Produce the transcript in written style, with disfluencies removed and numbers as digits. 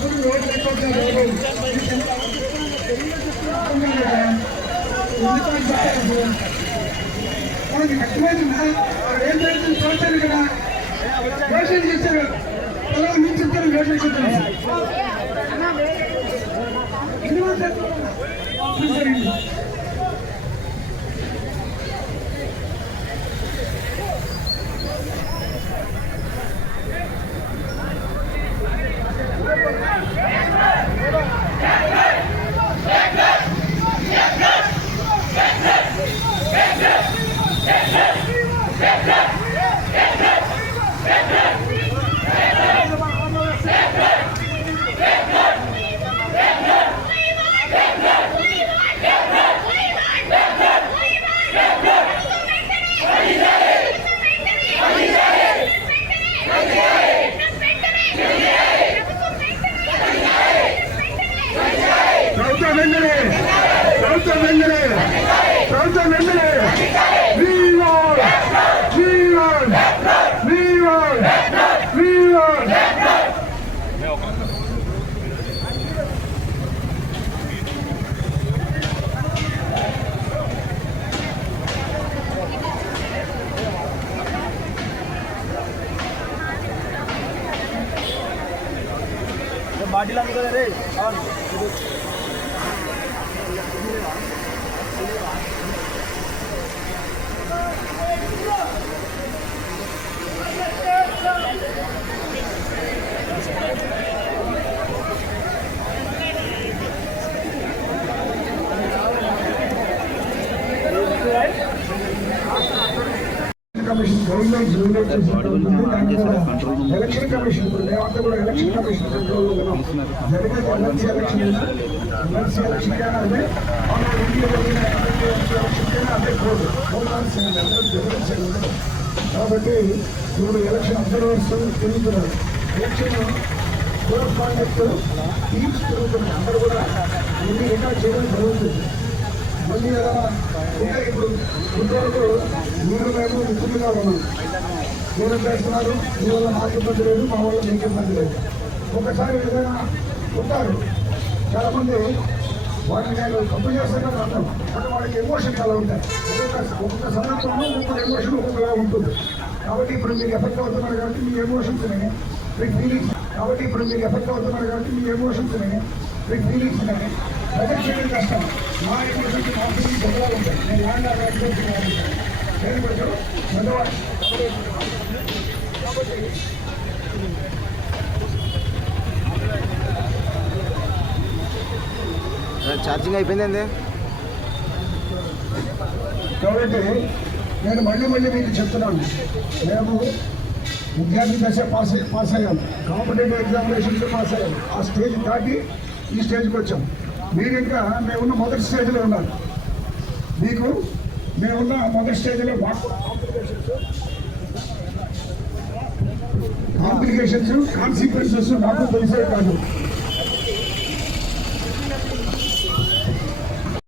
ఎప్పుడు రోడ్డు కట్టొచ్చారు మనకి కష్టమైందా ఏం జరుగుతుంది చూస్తాను కదా రోషన్ చేశారు ఎలా మీరు చెప్తారు రోషన్ చేస్తారు बाटी ला निकल रे కమిషన్ గవర్నమెంట్ ఎలక్షన్ కమిషన్ మేమంతా కూడా ఎలక్షన్ కమిషన్ కంట్రోల్లో ఉన్నాం. జరిగే ఎమ్మెల్సీ ఎలక్షన్ అదే అదే కోడ్ కాబట్టి ఇప్పుడు ఎలక్షన్ అబ్జర్వర్స్ తిరుగుతున్నారు. Election code of conduct teams తిరుగుతున్నారు. అందరూ కూడా ఇన్ని రికార్డ్ చేయడం జరుగుతుంది. మళ్ళీ ఎలా ఇంకా ఇప్పుడు ఇంతవరకు మీరు మేము ముఖ్యంగా ఉన్నాం. మీరు చేస్తున్నారు, మీ వల్ల మాకు ఇబ్బంది లేదు, మా వల్ల మీకు ఇబ్బంది లేదు. ఒకసారి ఏదైనా ఉంటారు చాలామంది వాటిని నేను తప్పు చేస్తానని అర్థం అంటే వాడికి ఎమోషన్ చాలా ఉంటాయి. ఒక్కొక్క సందర్భంలో ఒక్కొక్క ఎమోషన్ ఒక్కొక్కలా ఉంటుంది. కాబట్టి ఇప్పుడు మీరు ఎఫెక్ట్ అవుతున్నారు కాబట్టి మీ ఎమోషన్స్ని మీకు ఫీలింగ్స్ కాబట్టి ఇప్పుడు మీరు ఎఫెక్ట్ అవుతున్నారు కాబట్టి మీ ఎమోషన్స్ని మీకు ఫీలింగ్స్ని ప్రొజెక్ట్ చేయడం కష్టం. మా ఎమోషన్స్ మా ఫీలింగ్స్ ఒకలా ఉంటాయి. నేను ల్యాండ్ నేను కొంచెం పెద్దవాడు కాబట్టి ఛార్జింగ్ అయిపోయిందండి. కాబట్టి నేను మళ్ళీ మీకు చెప్తున్నాను, మేము విద్యార్థి దశ పాస్ అయ్యాం, కాంపిటేటివ్ ఎగ్జామినేషన్స్ పాస్ అయ్యాం. ఆ స్టేజ్ దాటి ఈ స్టేజ్కి వచ్చాం. మీరు ఇంకా మేమున్న మొదటి స్టేజ్లో ఉన్నారు. మీకు మేమున్న మొదటి స్టేజ్లో కాంప్లికేషన్స్ కాన్సిక్వెన్సెస్ నాకు తెలిసే కాదు.